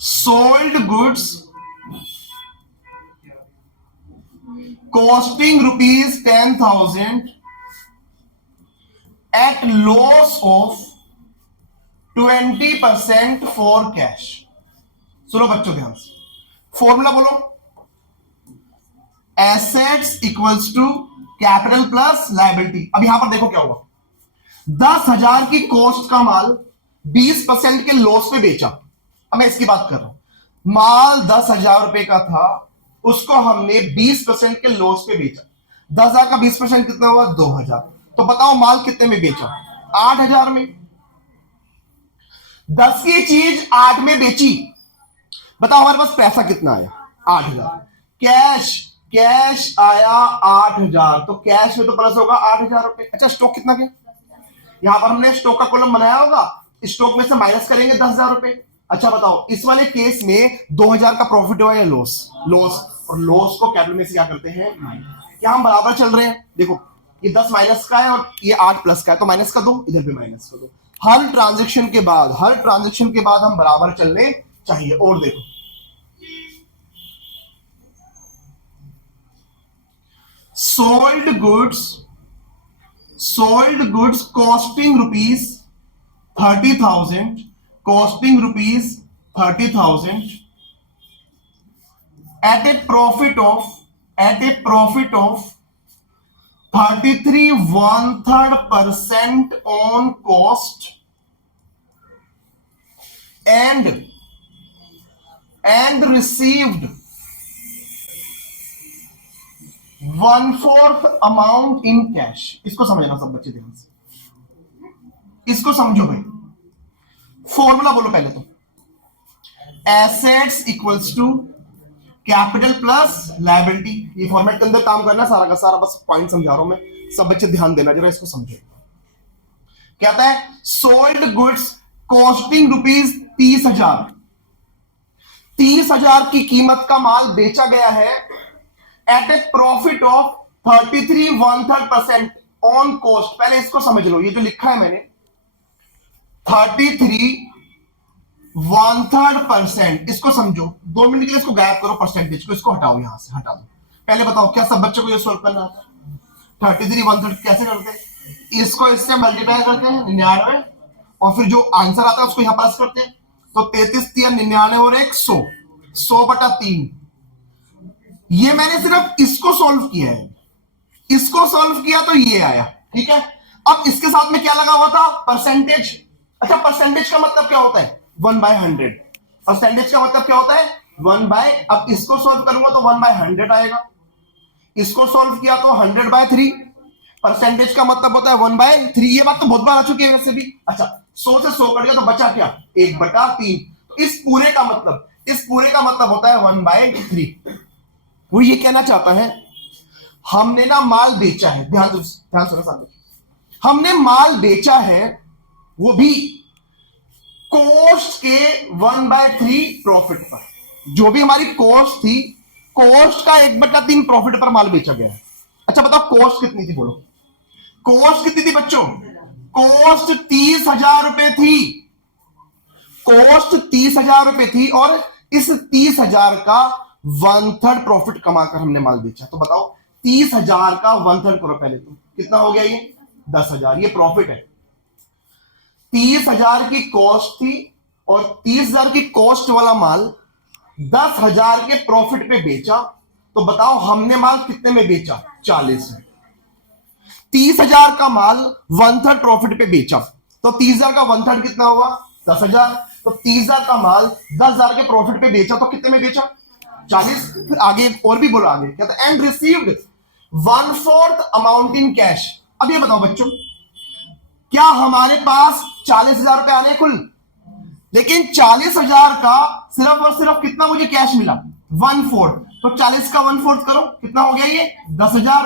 sold goods costing ₹10,000 at loss of 20% for cash. सुनो बच्चों ध्यान से, फॉर्मूला बोलो। Assets equals to capital plus liability. अब यहां पर देखो क्या हुआ, 10,000 की कॉस्ट का माल 20% के लॉस पे बेचा। अब मैं इसकी बात कर रहा हूं, माल 10,000 रुपए का था, उसको हमने 20% के लॉस पे बेचा। 10,000 का 20% कितना हुआ? 2,000। तो बताओ माल कितने में बेचा? 8,000 में। 10 की चीज 8 में बेची, बताओ हमारे पास पैसा कितना आया? 8,000। कैश आया 8,000, तो कैश में तो प्लस होगा 8,000 रुपए। अच्छा स्टॉक कितना गया? यहां पर हमने स्टॉक का कॉलम बनाया होगा, स्टॉक में से माइनस करेंगे 10,000 रुपए। अच्छा बताओ इस वाले केस में 2,000 का प्रॉफिट हुआ या लॉस? लॉस। और लॉस को कैपिटल में से क्या करते हैं? माइनस। क्या हम बराबर चल रहे हैं? देखो ये 10 माइनस का है और ये 8 प्लस का है, तो माइनस का दो, इधर भी माइनस का दो। हर ट्रांजेक्शन के बाद हम बराबर चलने चाहिए। और देखो sold goods costing ₹30,000 at a profit of 33 1/3% on cost and received 1/4 amount in cash। इसको समझना सब बच्चे ध्यान से, इसको समझो भाई। फॉर्मूला बोलो पहले तो, assets equals to capital plus liability. ये फॉर्मेट के अंदर काम करना सारा का सारा, बस पॉइंट समझा रहा हूं मैं, सब बच्चे ध्यान देना जरा, इसको समझे। कहता है सोल्ड गुड्स कॉस्टिंग ₹30,000, 30,000 की कीमत का माल बेचा गया है at a profit of 33 1/3% on cost. पहले इसको समझ लो, ये जो लिखा है मैंने 33 1/3%, इसको समझो। 2 मिनट के लिए इसको गायब करो, परसेंटेज को इसको हटाओ, यहां से हटा दो। पहले बताओ क्या सब बच्चों को ये सॉल्व करना आता है? 33 1/3 कैसे करते हैं? इसको इससे मल्टीप्लाई करते हैं 99, और फिर जो आंसर आता है उसको यहां पास करते हैं। तो 33 3 99 और 100, 100/3। ये मैंने सिर्फ इसको सॉल्व किया है, इसको सॉल्व किया तो ये आया, ठीक है। अब इसके साथ में क्या लगा हुआ था? परसेंटेज। अच्छा, परसेंटेज का मतलब क्या होता है? 1/100। परसेंटेज का मतलब क्या होता है? 1/। अब इसको सॉल्व करूंगा तो 1/100 आएगा, इसको सॉल्व किया तो 100/3। परसेंटेज का मतलब होता है 1/3। ये बात तो बहुत बार आ चुकी है वैसे भी। अच्छा, 100 से 100 कट गया तो बचा क्या? 1/3। तो इस पूरे का मतलब होता है 1/3। वो ये कहना चाहता है हमने ना माल बेचा है, ध्यान सुनो साथ, हमने माल बेचा है वो भी कॉस्ट के 1/3 प्रॉफिट पर। जो भी हमारी कॉस्ट थी, कॉस्ट का 1/3 प्रॉफिट पर माल बेचा गया है। अच्छा बताओ कॉस्ट कितनी थी? बोलो कॉस्ट कितनी थी बच्चों? कॉस्ट 30,000 रुपए थी। कॉस्ट 30,000 रुपए थी और इस 30,000 का 1/3 प्रॉफिट कमाकर हमने माल बेचा। तो बताओ 30,000 का 1/3 करो पहले, तो कितना हो गया? ये 10,000। ये प्रॉफिट है। 30,000 की कॉस्ट थी और 30,000 की कॉस्ट वाला माल 10,000 के प्रॉफिट पे बेचा। तो बताओ हमने माल कितने में बेचा? 40 में। 30,000 का माल 1/3 प्रॉफिट पे बेचा, तो 30,000 का 1/3 कितना हुआ? 10,000। तो 30,000 का माल 10,000 के प्रॉफिट पे बेचा, तो कितने में बेचा? 40। फिर आगे और भी बोलो, आगे कहता है and received 1/4 amount in cash. अब ये बताओ बच्चों, क्या हमारे पास 40,000 रुपए आने कुल, लेकिन 40,000 का सिर्फ और सिर्फ कितना मुझे कैश मिला? 1/4। तो 40 का 1/4 करो, कितना हो गया? ये 10,000।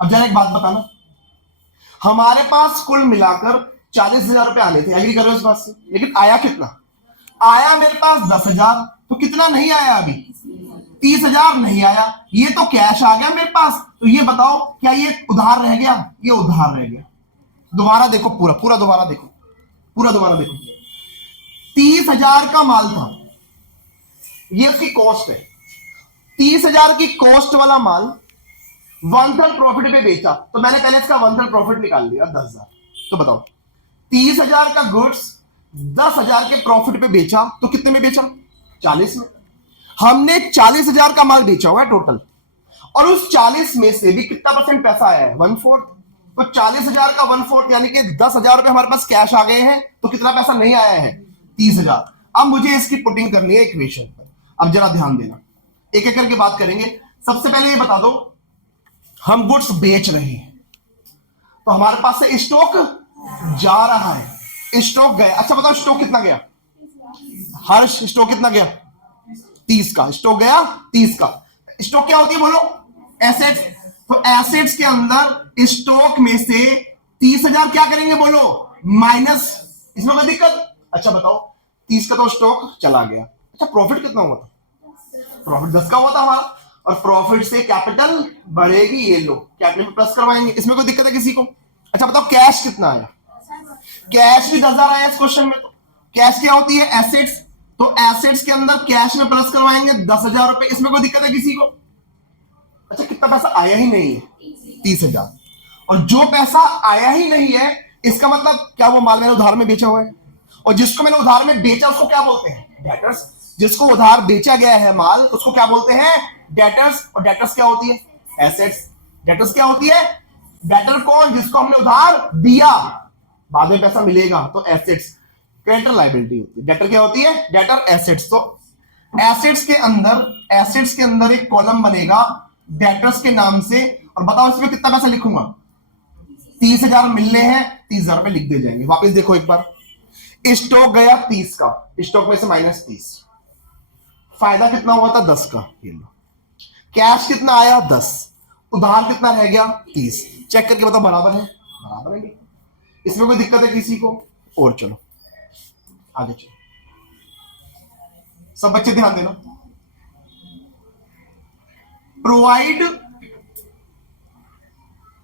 अब जरा एक बात बताना, हमारे पास कुल मिलाकर 40,000 रुपए आने थे, एग्री करो इस बात से, लेकिन आया कितना? आया मेरे पास 10,000। तो कितना नहीं आया अभी? 30,000 नहीं आया। ये तो कैश आ गया मेरे पास। तो ये बताओ क्या ये उधार रह गया? ये उधार रह गया। दोबारा देखो, पूरा दोबारा देखो, पूरा दोबारा देखो। 30,000 का माल था, ये उसकी कॉस्ट है। 30,000 की कॉस्ट वाला माल 1/3 प्रॉफिट पे बेचा, तो मैंने पहले इसका 1/3 प्रॉफिट निकाल लिया 10,000। तो बताओ 30,000 का गुड्स 10,000 के प्रॉफिट पे बेचा, तो कितने में बेचा? 40 में। हमने 40,000 का माल बेचा हुआ है टोटल, और उस 40 में से भी कितना परसेंट पैसा आया है? 1/4। तो 40,000 का 1/4 यानी कि 10,000 रुपए हमारे पास कैश आ गए हैं, तो कितना पैसा नहीं आया है? 30,000। अब मुझे इसकी पुटिंग करनी है इक्वेशन पर। अब जरा ध्यान देना, एक एक करके बात करेंगे। सबसे पहले ये बता दो, हम गुड्स बेच रहे हैं तो हमारे पास से स्टॉक जा रहा है, स्टॉक गया। अच्छा बताओ स्टॉक कितना गया? हर्ष स्टॉक कितना गया? 30 का स्टॉक गया। 30 का स्टॉक क्या होती है बोलो? एसेट्स। तो एसेट्स के अंदर स्टॉक में से 30,000 क्या करेंगे बोलो? माइनस। इसमें कोई दिक्कत? अच्छा बताओ 30 का तो स्टॉक चला गया। अच्छा प्रॉफिट कितना हुआ था? प्रॉफिट 10 का हुआ था हमारा, और प्रॉफिट से कैपिटल बढ़ेगी। ये लो कैपिटल में प्लस करवाएंगे, इसमें कोई दिक्कत है किसी को? अच्छा बताओ कैश कितना आया? कैश भी 10,000 आया इस क्वेश्चन में। तो कैश क्या होती है? एसेट्स। तो एसेट्स के अंदर कैश में प्लस करवाएंगे 10,000 रुपए, इसमें कोई दिक्कत है किसी को? अच्छा कितना पैसा आया ही नहीं है? 30,000। और जो पैसा आया ही नहीं है, इसका मतलब क्या वो माल मैंने उधार में बेचा हुआ है, और जिसको मैंने उधार में बेचा उसको क्या बोलते हैं? डेटर्स। जिसको उधार बेचा गया है माल, उसको क्या बोलते हैं? डेटर्स। और डेटर्स क्या होती है? एसेट्स। डेटर्स क्या होती है? डेटर कौन? जिसको हमने उधार दिया, बाद में पैसा मिलेगा, तो एसेट्स। क्रेडिटर लायबिलिटी होती है, डेटर क्या होती है? Debtor assets. तो एसेट्स के अंदर एक कॉलम बनेगा डेटर्स के नाम से, और बताओ इसमें कितना पैसा लिखूंगा? 30,000 मिलने हैं, 30,000 रुपए लिख दे जाएंगे। वापस देखो एक बार, स्टॉक गया 30 का, स्टॉक में से -30, फायदा कितना हुआ था? 10 का। ये लो, कैश कितना आया? 10, उधार कितना रह गया? 30। चेक करके बताओ बराबर है? बराबर है। इसमें कोई दिक्कत है किसी को? और चलो आगे चलो, सब बच्चे ध्यान देना।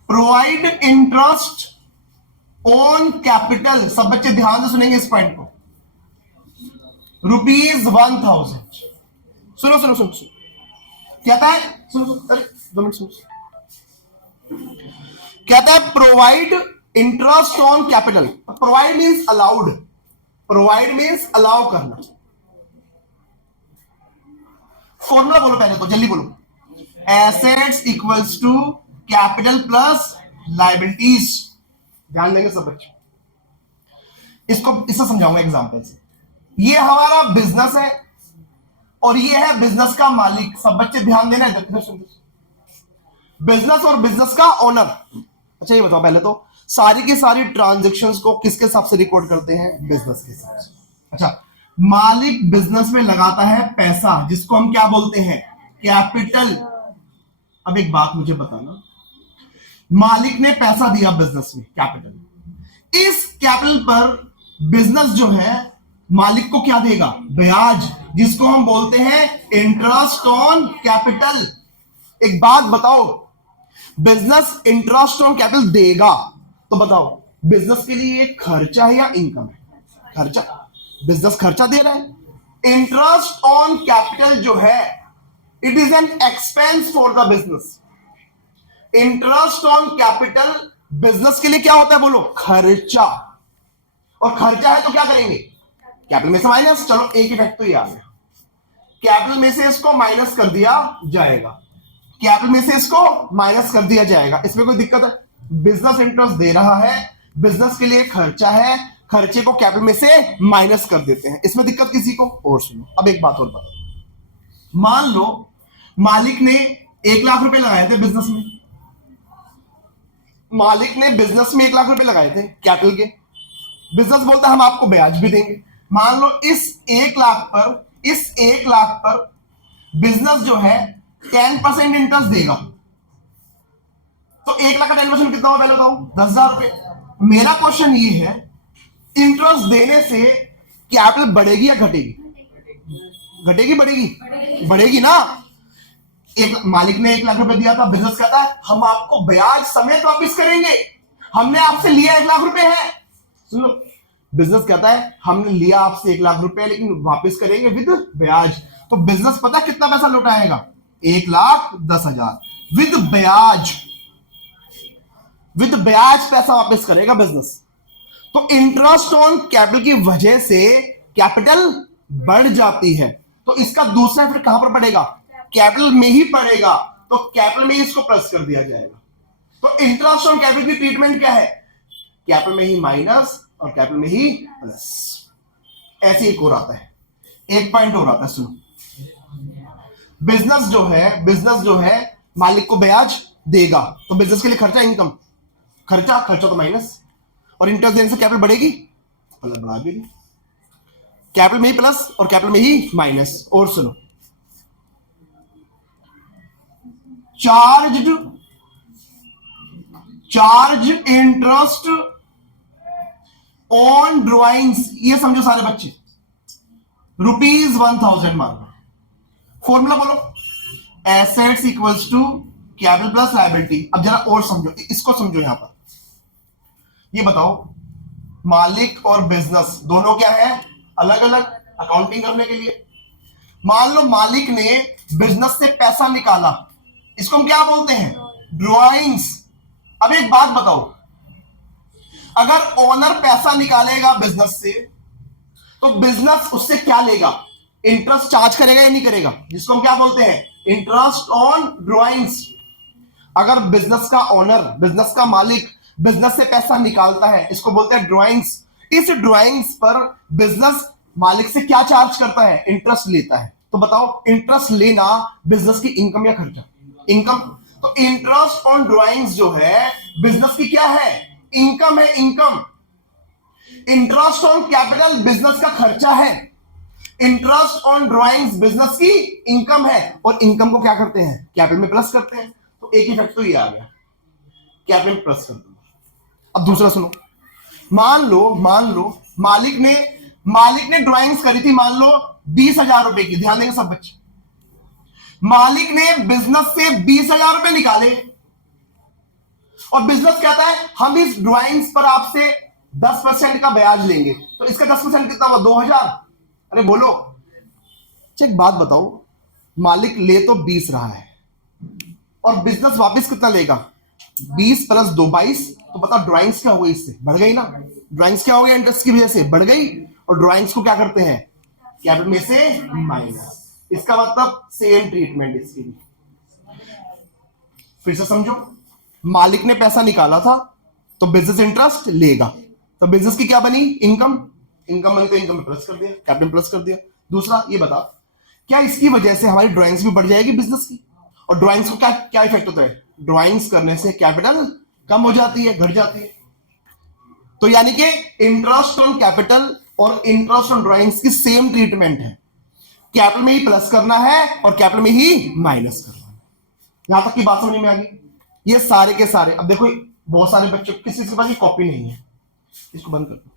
प्रोवाइड इंटरेस्ट ऑन कैपिटल, सब बच्चे ध्यान से सुनेंगे इस पॉइंट को। ₹1000, सुनो सुनो सुनो सुनो, कहता है, सुनो, अरे 2 मिनट सुनो, कहता है provide interest on capital. Provide means allowed, provide means allow करना। फॉर्मूला बोलो पहले तो, जल्दी बोलो। Assets equals to capital plus liabilities. ध्यान देंगे सब बच्चे, इससे समझाऊंगा एग्जांपल से। ये हमारा बिजनेस है और ये है बिजनेस का मालिक। सब बच्चे ध्यान देना है, बिजनेस और बिजनेस का ओनर। अच्छा ये बताओ पहले तो, सारी की सारी ट्रांजैक्शंस को किसके हिसाब से रिकॉर्ड करते हैं? बिजनेस के हिसाब से। अच्छा, मालिक बिजनेस में लगाता है पैसा, जिसको हम क्या बोलते हैं? कैपिटल। अब एक बात मुझे बताना, मालिक ने पैसा दिया बिजनेस में, कैपिटल। इस कैपिटल पर बिजनेस जो है मालिक को क्या देगा? ब्याज, जिसको हम बोलते हैं इंटरेस्ट ऑन कैपिटल। एक बात बताओ, बिजनेस इंटरेस्ट ऑन कैपिटल देगा, तो बताओ बिजनेस के लिए खर्चा है या इनकम है? खर्चा। बिजनेस खर्चा दे रहा है। इंटरेस्ट ऑन कैपिटल जो है, it is an expense for the business. Interest on capital business के लिए क्या होता है? बोलो, खर्चा। और खर्चा है तो क्या करेंगे? कैपिटल में से माइनस। चलो एक इफेक्ट तो ये आ गया, कैपिटल में से इसको माइनस कर दिया जाएगा, कैपिटल में से इसको माइनस कर दिया जाएगा। इसमें कोई दिक्कत है? बिजनेस इंटरेस्ट दे रहा है, बिजनेस के लिए खर्चा है, खर्चे को कैपिटल में से माइनस कर देते हैं। इसमें दिक्कत किसी को? और सुनो, अब एक बात और बताओ। मान लो मालिक ने 1 लाख रुपए लगाए थे बिजनेस में, मालिक ने बिजनेस में 1 लाख रुपए लगाए थे कैपिटल के। बिजनेस बोलता है हम आपको ब्याज भी देंगे। मान लो इस 1 लाख पर बिजनेस जो है 10% इंटरेस्ट देगा, तो 1 लाख का 10% कितना होगा पहले बताओ? 10,000 रुपए। मेरा क्वेश्चन ये है, इंटरेस्ट देने से कैपिटल बढ़ेगी या घटेगी? घटेगी बढ़ेगी? बढ़ेगी ना। मालिक ने 1 लाख रुपए दिया था, बिजनेस कहता है हम आपको ब्याज समेत वापस करेंगे, हमने आपसे लिया 1 लाख रुपए है। सुन लो, बिजनेस कहता है हमने लिया आपसे 1 लाख रुपए लेकिन वापस करेंगे विद ब्याज। तो बिजनेस पता है कितना पैसा लौटाएगा? 1,10,000 विद ब्याज। विद ब्याज पैसा वापस करेगा बिजनेस। तो इंटरेस्ट ऑन कैपिटल की वजह से कैपिटल बढ़ जाती है, तो इसका दूसरा इफेक्ट कहां पर पड़ेगा? कैपिटल में ही पड़ेगा। तो कैपिटल में ही इसको प्लस कर दिया जाएगा। तो इंटरेस्ट ऑन कैपिटल की ट्रीटमेंट क्या है? कैपिटल में ही माइनस और कैपिटल में ही प्लस। ऐसे एक और आता है, एक पॉइंट और आता है, सुनो। बिजनेस जो है मालिक को ब्याज देगा, तो बिजनेस के लिए खर्चा इनकम, खर्चा तो माइनस, और इंटरेस्ट देने से कैपिटल बढ़ेगी, प्लस बढ़ा देगी। कैपिटल में ही प्लस और कैपिटल में ही माइनस। और सुनो, चार्ज इंटरेस्ट ऑन ड्रॉइंग्स, ये समझो सारे बच्चे, ₹1,000 मान लो। फॉर्मूला बोलो, assets equals to capital plus liability. अब जरा और समझो, इसको समझो। यहां पर ये बताओ, मालिक और बिजनेस दोनों क्या है? अलग अलग, अकाउंटिंग करने के लिए। मान लो मालिक ने बिजनेस से पैसा निकाला, इसको हम क्या बोलते हैं? ड्रॉइंग्स। अब एक बात बताओ, अगर ओनर पैसा निकालेगा बिजनेस से, तो बिजनेस उससे क्या लेगा? इंटरेस्ट चार्ज करेगा या नहीं करेगा? जिसको हम क्या बोलते हैं? Interest on drawings. अगर बिजनेस का ओनर, बिजनेस का मालिक बिजनेस से पैसा निकालता है, इसको बोलते हैं ड्राइंग्स। इस ड्राइंग्स पर बिजनेस मालिक से क्या चार्ज करता है? इंटरेस्ट लेता है। तो बताओ, इंटरेस्ट लेना बिजनेस की इनकम या खर्चा? इनकम। तो इंटरेस्ट ऑन ड्राइंग्स जो है बिजनेस की क्या है? इनकम है, income. Interest on capital business का खर्चा है। इंटरेस्ट ऑन ड्राइंग्स बिजनेस की इनकम है। और इनकम को क्या करते हैं? कैपिटल में प्लस करते हैं। तो एक इफेक्ट तो ये आ गया, कैपिटल में प्लस कर दो। अब दूसरा सुनो, मान लो मालिक ने ड्राइंग्स करी थी, मान लो 20,000 रुपए की। ध्यान देंगे सब बच्चे। मालिक ने बिजनेस से 20,000 रुपए निकाले और बिजनेस कहता है हम इस ड्राइंग्स पर आपसे 10% का ब्याज लेंगे। तो इसका 10% कितना हुआ? 2,000। अरे बोलो, एक बात बताओ, मालिक ले तो 20 रहा है और बिजनेस वापस कितना लेगा? 20 प्लस 2 22। तो बताओ ड्राइंग्स क्या हो गई? इससे बढ़ गई ना। ड्राइंग्स क्या हो गई? इंटरेस्ट की वजह से बढ़ गई। और ड्राइंग्स को क्या करते हैं? कैपिटल में से माइनस। इसका मतलब सेम ट्रीटमेंट इसकी भी। फिर से समझो, मालिक ने पैसा निकाला था तो बिजनेस इंटरेस्ट लेगा, तो बिजनेस की क्या बनी? इनकम। इनकम बनी तो इनकम में प्लस कर दिया, कैपिटल प्लस कर दिया। दूसरा ये बता, क्या इसकी वजह से हमारी ड्राइंग्स भी बढ़ जाएगी बिजनेस की? और ड्राइंग्स को क्या क्या इफेक्ट होता है? ड्राइंग्स करने से कैपिटल कम हो जाती है, घट जाती है। तो यानी कि इंटरेस्ट ऑन कैपिटल और इंटरेस्ट ऑन ड्राइंग्स की सेम ट्रीटमेंट है। कैपिटल में ही प्लस करना है और कैपिटल में ही माइनस करना है। यहां तक की बात समझ में आ गई? ये सारे के सारे, अब देखो बहुत सारे बच्चों किसी के पास ये कॉपी नहीं है, इसको बंद कर दो।